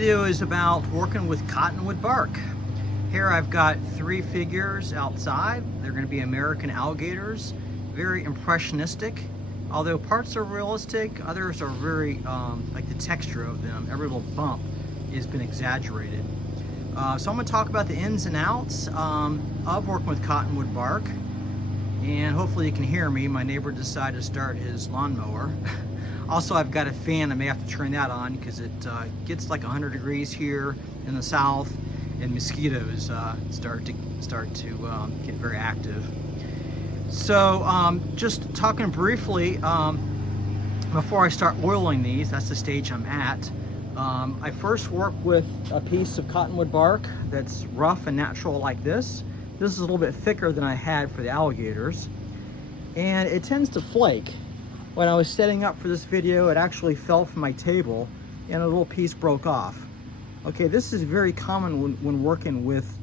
video is about working with cottonwood bark. Here I've got 3 figures outside. They're going to be American alligators, very impressionistic. Although parts are realistic, others are very, like the texture of them, every little bump has been exaggerated. So I'm going to talk about the ins and outs of working with cottonwood bark. And hopefully you can hear me. My neighbor decided to start his lawnmower. Also, I've got a fan. I may have to turn that on because it gets like 100 degrees here in the south, and mosquitoes start to get very active. So just talking briefly, before I start oiling these, that's the stage I'm at. I first work with a piece of cottonwood bark that's rough and natural like this. This is a little bit thicker than I had for the alligators, and it tends to flake. When I was setting up for this video, it actually fell from my table and a little piece broke off. Okay, this is very common when working with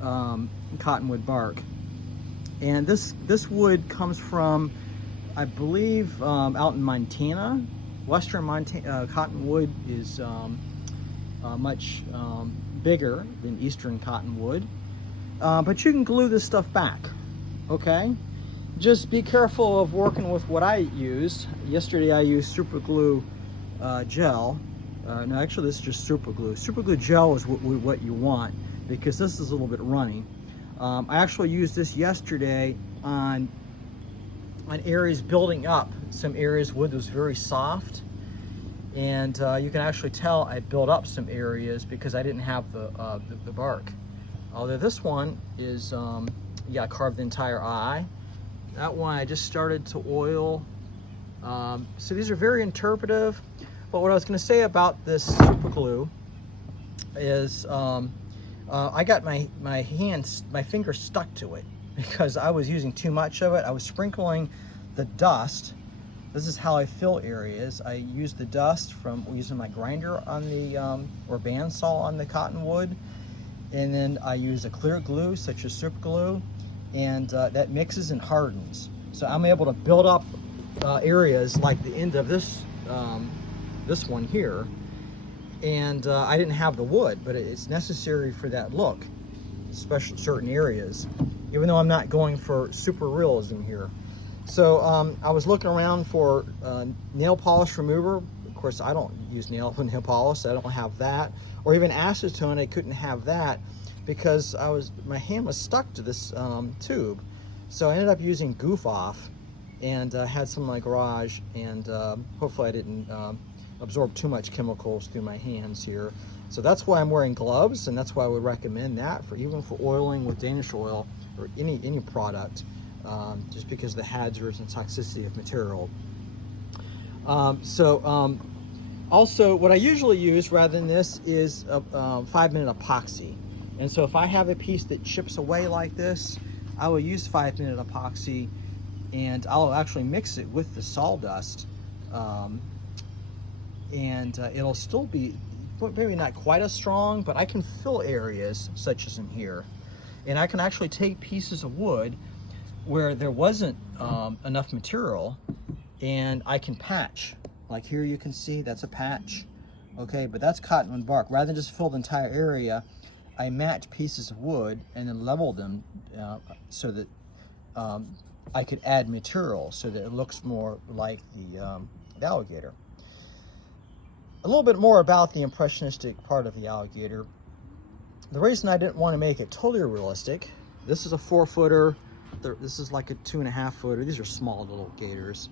cottonwood bark. And this wood comes from, I believe, out in Montana. Western Montana cottonwood is much bigger than eastern cottonwood. But you can glue this stuff back, okay? Just be careful of working with what I used. Yesterday I used super glue gel. No, actually this is just super glue. Super glue gel is what you want because this is a little bit runny. I actually used this yesterday on areas building up. Some areas wood was very soft, and you can actually tell I built up some areas because I didn't have the bark. Although this one is, yeah, I carved the entire eye. That one I just started to oil. So these are very interpretive. But what I was going to say about this super glue is I got my finger stuck to it because I was using too much of it. I was sprinkling the dust. This is how I fill areas. I use the dust from using my grinder on the or bandsaw on the cottonwood, and then I use a clear glue such as super glue, and that mixes and hardens. So I'm able to build up areas like the end of this this one here, and I didn't have the wood, but it's necessary for that look, especially certain areas, even though I'm not going for super realism here. So I was looking around for nail polish remover. Of course, I don't use nail polish, so I don't have that, or even acetone. I couldn't have that because my hand was stuck to this tube. So I ended up using Goof Off, and had some in my garage, and hopefully I didn't absorb too much chemicals through my hands here. So that's why I'm wearing gloves, and that's why I would recommend that even for oiling with Danish oil or any product, just because of the hazards and toxicity of material. Also, what I usually use rather than this is a 5-minute epoxy. And so if I have a piece that chips away like this, I will use 5-minute epoxy, and I'll actually mix it with the sawdust, and it'll still be maybe not quite as strong, but I can fill areas such as in here. And I can actually take pieces of wood where there wasn't enough material, and I can patch. Like here you can see that's a patch, okay, but that's cottonwood bark. Rather than just fill the entire area, I match pieces of wood and then level them so that I could add material so that it looks more like the alligator. A little bit more about the impressionistic part of the alligator. The reason I didn't want to make it totally realistic, this is a 4-footer, this is like a 2.5-footer, these are small little gators,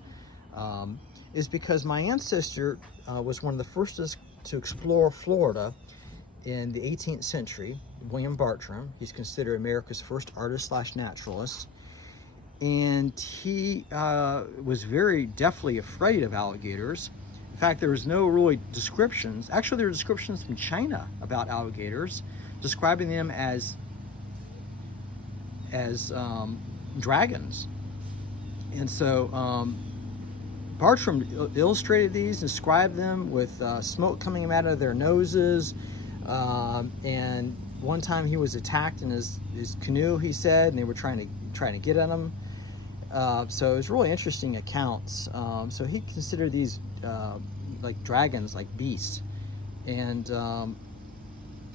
is because my ancestor was one of the first to explore Florida in the 18th century, William Bartram. He's considered America's first artist/naturalist. And he was very deathly afraid of alligators. In fact, there was no really descriptions. Actually, there were descriptions from China about alligators, describing them as dragons. And so Bartram illustrated these, described them with smoke coming out of their noses. And one time he was attacked in his canoe, he said, and they were trying to get at him. So it was really interesting accounts. So he considered these like dragons, like beasts. And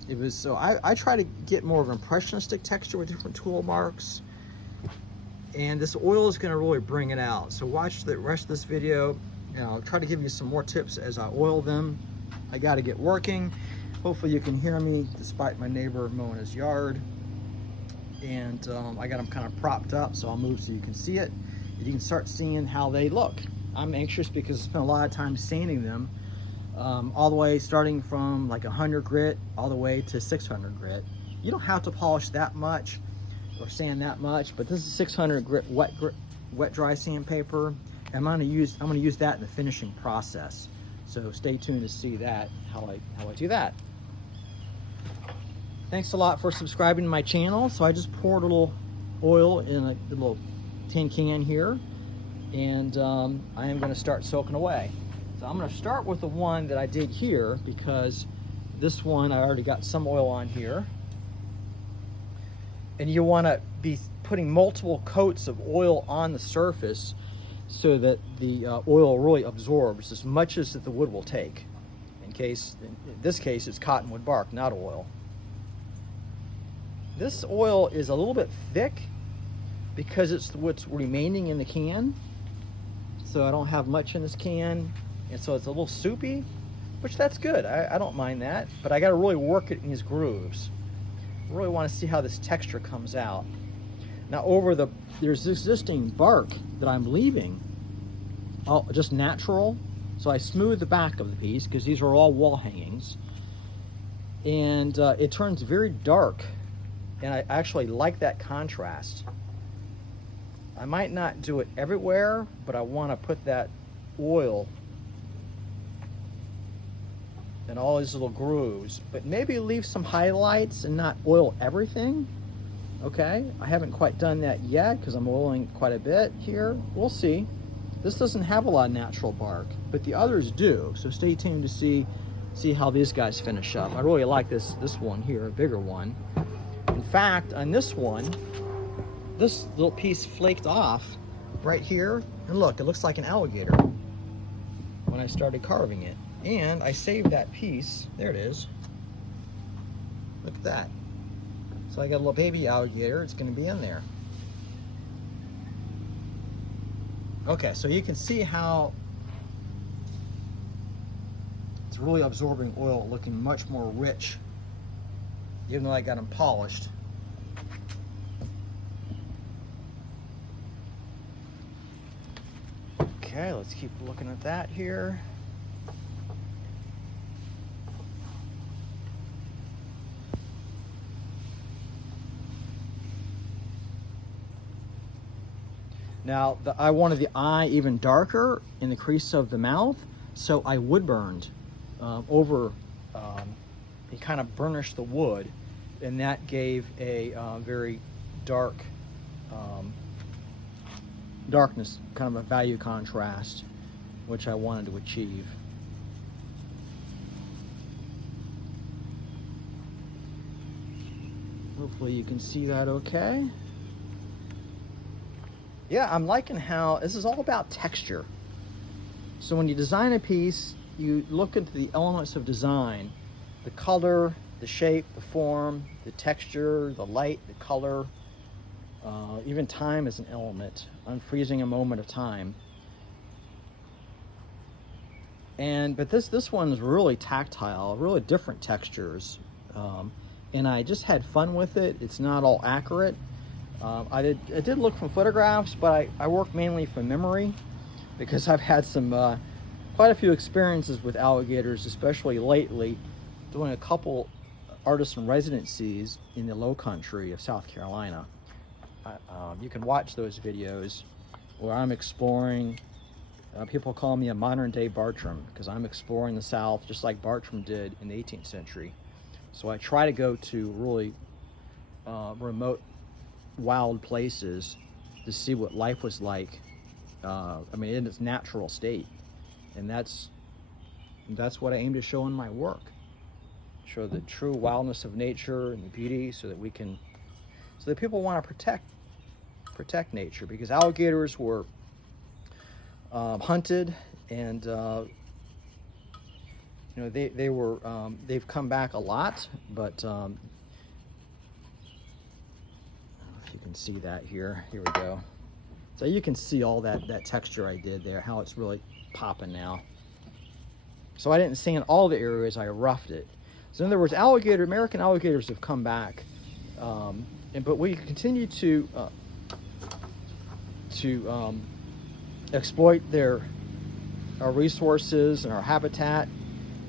it was, so I try to get more of an impressionistic texture with different tool marks. And this oil is gonna really bring it out. So watch the rest of this video, and I'll try to give you some more tips as I oil them. I gotta get working. Hopefully you can hear me despite my neighbor mowing his yard. And I got them kind of propped up, so I'll move so you can see it. You can start seeing how they look. I'm anxious because I spent a lot of time sanding them, all the way starting from like 100 grit all the way to 600 grit. You don't have to polish that much or sand that much, but this is 600 grit wet dry sandpaper. And I'm gonna use that in the finishing process. So stay tuned to see that, how I do that. Thanks a lot for subscribing to my channel. So I just poured a little oil in a little tin can here, and I am gonna start soaking away. So I'm gonna start with the one that I did here, because this one I already got some oil on here. And you wanna be putting multiple coats of oil on the surface so that the oil really absorbs as much as that the wood will take. In this case, it's cottonwood bark, not oil. This oil is a little bit thick because it's what's remaining in the can. So I don't have much in this can, and so it's a little soupy, which that's good. I don't mind that, but I gotta really work it in these grooves. I really wanna see how this texture comes out. Now there's existing bark that I'm leaving, just natural. So I smooth the back of the piece because these are all wall hangings. And it turns very dark, and I actually like that contrast. I might not do it everywhere, but I want to put that oil in all these little grooves, but maybe leave some highlights and not oil everything. Okay, I haven't quite done that yet because I'm oiling quite a bit here. We'll see. This doesn't have a lot of natural bark, but the others do. So stay tuned to see how these guys finish up. I really like this one here, a bigger one. In fact, on this one, this little piece flaked off right here, and look, it looks like an alligator when I started carving it. And I saved that piece. There it is. Look at that. So I got a little baby alligator. It's going to be in there. Okay, so you can see how it's really absorbing oil, looking much more rich, even though I got them polished. Okay, let's keep looking at that here. Now, I wanted the eye even darker in the crease of the mouth, so I wood burned it kind of burnished the wood, and that gave a very dark darkness, kind of a value contrast, which I wanted to achieve. Hopefully you can see that okay. Yeah, I'm liking how this is all about texture. So when you design a piece, you look into the elements of design: the color, the shape, the form, the texture, the light, the color. Even time is an element. Unfreezing a moment of time. But this one's really tactile, really different textures, and I just had fun with it. It's not all accurate. I did look from photographs, but I work mainly from memory because I've had some quite a few experiences with alligators, especially lately, doing a couple artisan residencies in the low country of South Carolina. You can watch those videos where I'm exploring. People call me a modern day Bartram because I'm exploring the South just like Bartram did in the 18th century. So I try to go to really remote, wild places to see what life was like, in its natural state. And that's what I aim to show in my work. Show the true wildness of nature and the beauty, so that people want to protect nature, because alligators were hunted and You know, they've come back a lot, but I don't know if you can see that here. Here we go. So you can see all that texture I did there, how it's really popping now. So I didn't sand all the areas, I roughed it. So in other words, American alligators have come back, but we continue to exploit our resources and our habitat,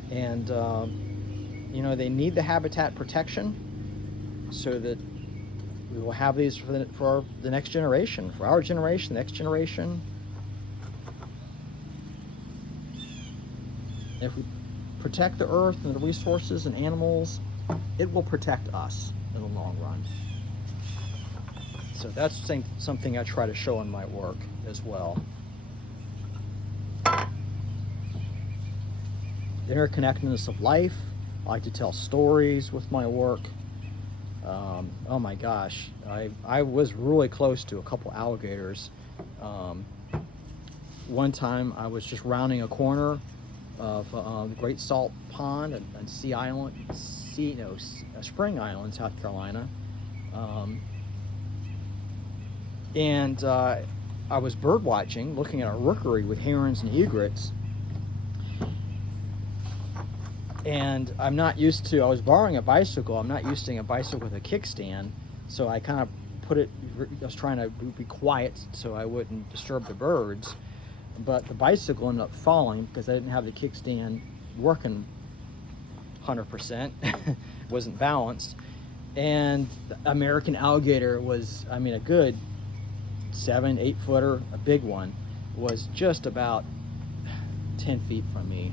and you know, they need the habitat protection so that we will have these for the next generation, for our generation, the next generation. If we protect the earth and the resources and animals, it will protect us in the long run. So that's something I try to show in my work as well. The interconnectedness of life. I like to tell stories with my work. Oh my gosh, I was really close to a couple alligators. One time I was just rounding a corner of the Great Salt Pond and Spring Island, South Carolina, and I was bird watching, looking at a rookery with herons and egrets. And I'm not used to, I was borrowing a bicycle, I'm not used to a bicycle with a kickstand, so I kind of I was trying to be quiet so I wouldn't disturb the birds, but the bicycle ended up falling because I didn't have the kickstand working 100%, wasn't balanced, and the American alligator was, I mean, a good 7-8 footer, a big one, was just about 10 feet from me.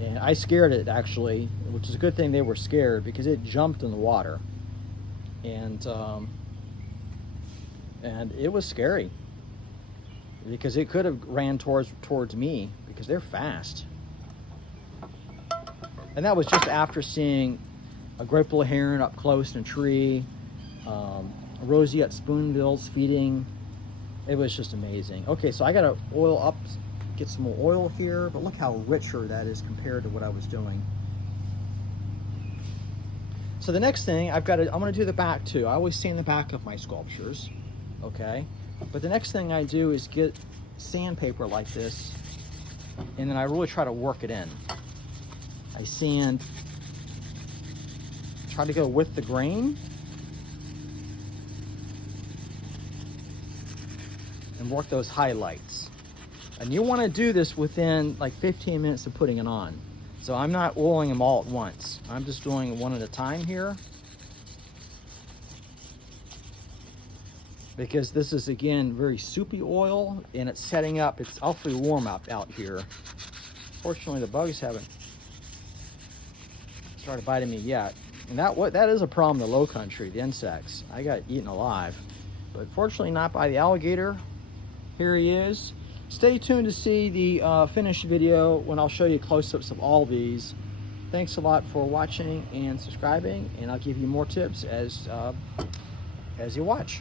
And I scared it, actually, which is a good thing they were scared, because it jumped in the water, and it was scary because it could have ran towards me because they're fast. And that was just after seeing a great blue heron up close in a tree, roseate spoonbills feeding. It was just amazing. Okay, so I got to oil up. Get some more oil here, but look how richer that is compared to what I was doing. So the next thing I'm going to do the back too. I always sand the back of my sculptures, okay? But the next thing I do is get sandpaper like this, and then I really try to work it in. I try to go with the grain, and work those highlights. And you want to do this within like 15 minutes of putting it on. So I'm not oiling them all at once. I'm just doing it one at a time here. Because this is, again, very soupy oil, and it's setting up. It's awfully warm out here. Fortunately, the bugs haven't started biting me yet. And that is a problem in the low country, the insects. I got eaten alive. But fortunately not by the alligator. Here he is. Stay tuned to see the finished video when I'll show you close-ups of all these. Thanks a lot for watching and subscribing, and I'll give you more tips as you watch.